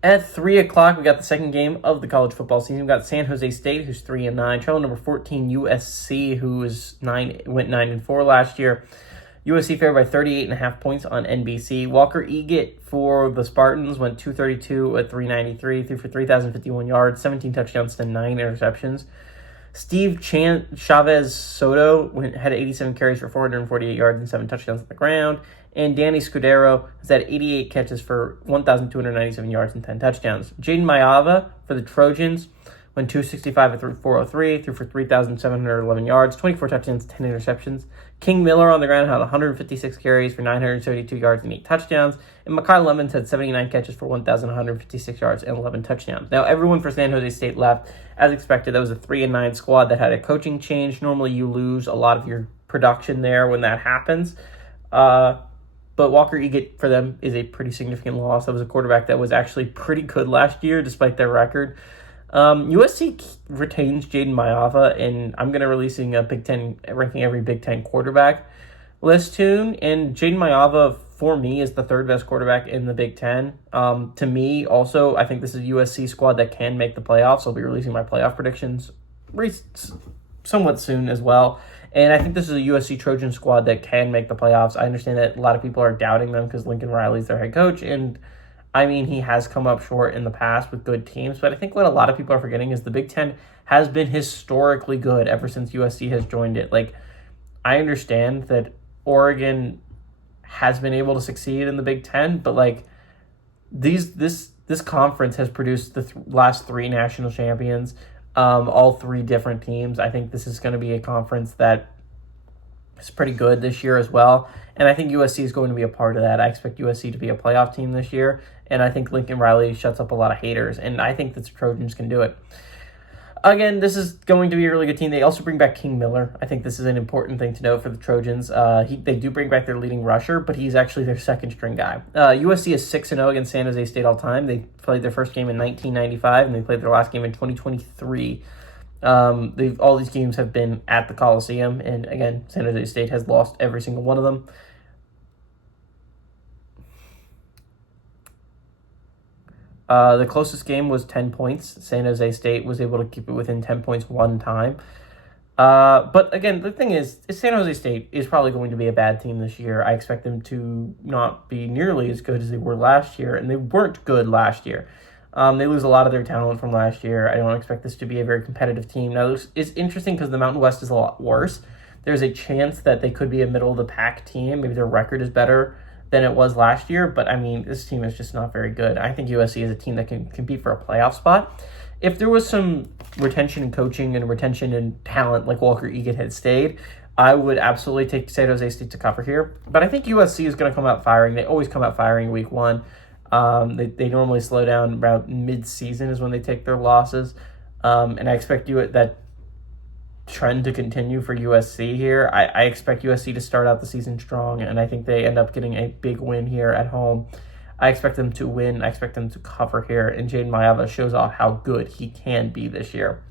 At 3 o'clock, we got the second game of the college football season. We got San Jose State, who's 3-9. Travel number 14, USC, who went 9-4 last year. USC favored by 38.5 points on NBC. Walker Eaget for the Spartans went 232 at 393, threw for 3,051 yards, 17 touchdowns to 9 interceptions. Steve Chavez Soto had 87 carries for 448 yards and 7 touchdowns on the ground. And Danny Scudero has had 88 catches for 1,297 yards and 10 touchdowns. Jaden Mayava for the Trojans went 265 at 403, threw for 3,711 yards, 24 touchdowns, 10 interceptions. King Miller on the ground had 156 carries for 972 yards and 8 touchdowns. And Mekhi Lemons had 79 catches for 1,156 yards and 11 touchdowns. Now, everyone for San Jose State left. As expected, that was a 3-9 squad that had a coaching change. Normally, you lose a lot of your production there when that happens. But Walker Eaget for them is a pretty significant loss. That was a quarterback that was actually pretty good last year, despite their record. USC retains Jaden Mayava, and I'm going to releasing a Big Ten, ranking every Big Ten quarterback list soon. And Jaden Mayava, for me, is the third best quarterback in the Big Ten. To me, also, I think this is a USC squad that can make the playoffs. I'll be releasing my playoff predictions somewhat soon as well. And I think this is a USC Trojan squad that can make the playoffs. I understand that a lot of people are doubting them because Lincoln Riley's their head coach. And, I mean, he has come up short in the past with good teams. But I think what a lot of people are forgetting is the Big Ten has been historically good ever since USC has joined it. Like, I understand that Oregon has been able to succeed in the Big Ten, but, like, this conference has produced the last three national champions. All three different teams. I think this is going to be a conference that is pretty good this year as well. And I think USC is going to be a part of that. I expect USC to be a playoff team this year. And I think Lincoln Riley shuts up a lot of haters. And I think that the Trojans can do it. Again, this is going to be a really good team. They also bring back King Miller. I think this is an important thing to note for the Trojans. They do bring back their leading rusher, but he's actually their second-string guy. USC is 6-0 against San Jose State all time. They played their first game in 1995, and they played their last game in 2023. All these games have been at the Coliseum, and again, San Jose State has lost every single one of them. The closest game was 10 points. San Jose State was able to keep it within 10 points one time. But again, the thing is San Jose State is probably going to be a bad team this year. I expect them to not be nearly as good as they were last year, and they weren't good last year. They lose a lot of their talent from last year. I don't expect this to be a very competitive team. Now, it's interesting because the Mountain West is a lot worse. There's a chance that they could be a middle-of-the-pack team. Maybe their record is better than it was last year, but I mean, this team is just not very good. I think USC is a team that can compete for a playoff spot. If there was some retention in coaching and retention in talent like Walker Eaget had stayed, I would absolutely take San Jose State to cover here. But I think USC is going to come out firing. They always come out firing week one. They normally slow down about mid-season is when they take their losses. And I expect that trend to continue for USC here. I expect USC to start out the season strong, and I think they end up getting a big win here at home. I expect them to win. I expect them to cover here, and Jaden Mayava shows off how good he can be this year.